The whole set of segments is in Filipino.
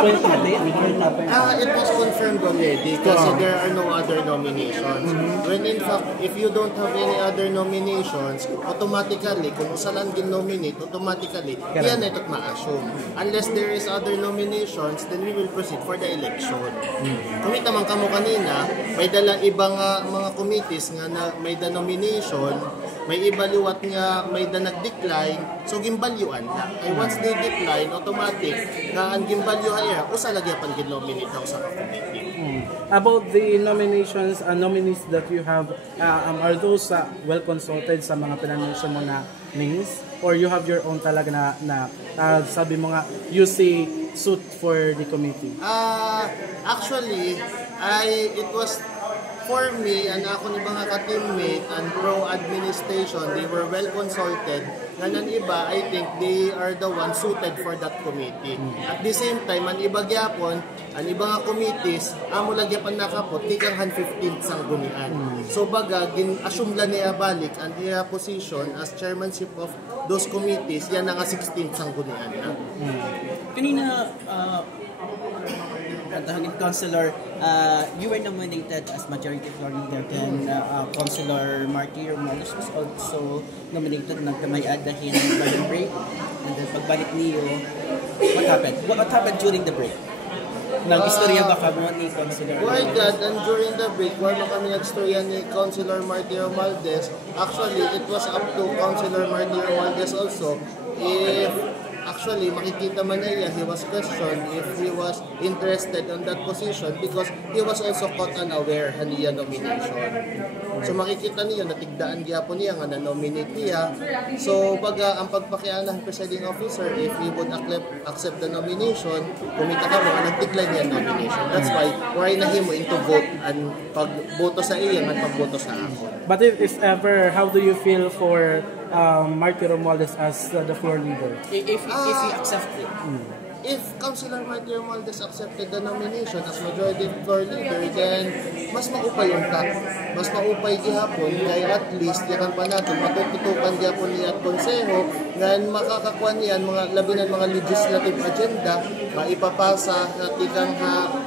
appointment. It was confirmed already kasi there are no other nominations. When in fact, if you don't have any other nominations, automatically, kung usalan gin-nominate, automatically, yan ito't ma-assume. Unless there is other nominations, then we will proceed for the election. Kumita man kamo kanina, may dala ibang mga committees nga na may da nomination, may iba liwat nga may da nag-decline, so gimbalyuan na. Ay once they decline, automatic nga ang gimbalyuan ay usa lagi pan gin-nominate sa committee. About the nominations and nominees that you have, are those well consulted sa mga pinag-mention mo na names? Or you have your own talaga na sabi mo nga, you see suit for the committee? Actually, it was for me and ako ni mga ka-teammate and pro-administration, they were well consulted. Ngayon iba, I think they are the ones suited for that committee. At the same time, ang iba gyapon, ang iba nga committees, amo lagi pa nakapot, tikang 15th sang gunian. So baga, assume lang niya balik ang iya position as chairmanship of those committees, yan nga 16th sang gunian na. Kanina, Councilor, you were nominated as majority floor leader, then Councilor Marty Romualdez was also nominated nagkamayad dahil ng break, and then pagbalik niyo, what happened? What happened during the break? Nag-istorya ba kamo ni Councilor? Why that? And during the break, wala kami nag-istorya ni Councilor Marty Romualdez. Actually, it was up to Councilor Marty Romualdez also if actually, makikita man niya, he was questioned if he was interested on that position because he was also caught unaware niya nomination. So makikita niyo, natigdaan gyapon niya nga na-nominate niya. So baga, ang pagpakianang presiding officer, if he would accept the nomination, kumita ka mo, nag-decline niya nomination. That's why, why na himo into vote and pagboto sa iya at pagboto sa ako. But if ever, how do you feel for Marty Romualdez as the floor leader? If he accepted. If Councilor Marty Romualdez accepted the nomination as majority floor leader, then mas maupay yung mas maupay gihapon kaya at least yakan pa natin matututukan gihapon niya at konseho nga makakakuha niyan mga labi ng mga legislative agenda maipapasa sa tikang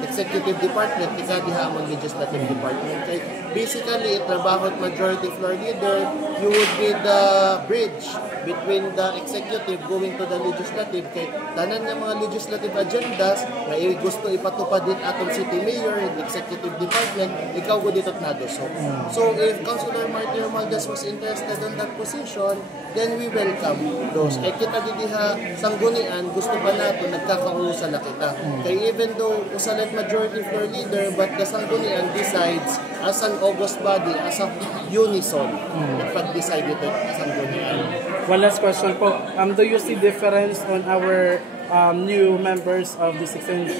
executive department tika dihamon legislative department. Kaya basically trabaho at majority floor leader, you would be the bridge between the executive going to the legislative. Kay tanan nga mga legislative agendas na gusto ipatupad din atong city mayor and executive department, ikaw go dito't nadoso. So if Councilor Marty Romualdez was interested on that position, then we welcome those. Kay kita diha sanggunian, gusto pa nato nagkakausa na kita. Kay even though usalat majority floor leader, but the sanggunian decides as an August body, as a unison, pag-decide ito sanggunian. One last question po. Do you see difference on our new members of the 16th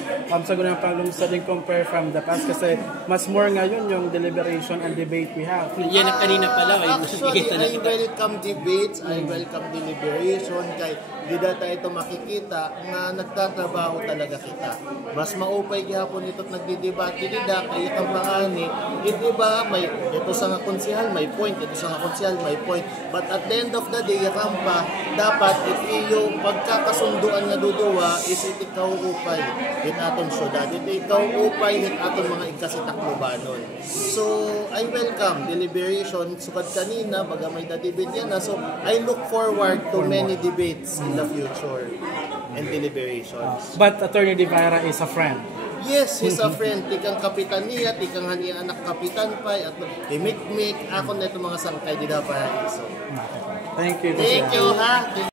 Sangguniang Panglungsod compare from the past? Kasi mas more ngayon yung deliberation and debate we have. Yan ang kanina pala. Actually, I welcome debates, I welcome deliberation. Kay di data ito makikita na nagtatrabaho talaga kita. Mas maupay gihapon ito't nagdidebate nila kaya kang maani. Ito ba, ito sa nga konsehal may point, ito sa nga konsehal may point. But at the end of the day, yakang pa, dapat if iyo pagkakasunduan nga duduwa is ikaw upay hit aton syudad. Ikaw upay hit aton mga igkasitaklubanon. So, I welcome deliberation. Sukad kanina, baga may debate yan na. So, I look forward to many debates in the future and deliberations. But Attorney De Vera is a friend. Yes, he's a friend. Tikang kapitan niya, tikang haniya anak kapitan pa, at himik-mik, ako na itong mga sangkay di dapat. So, Thank you. thank you, ha?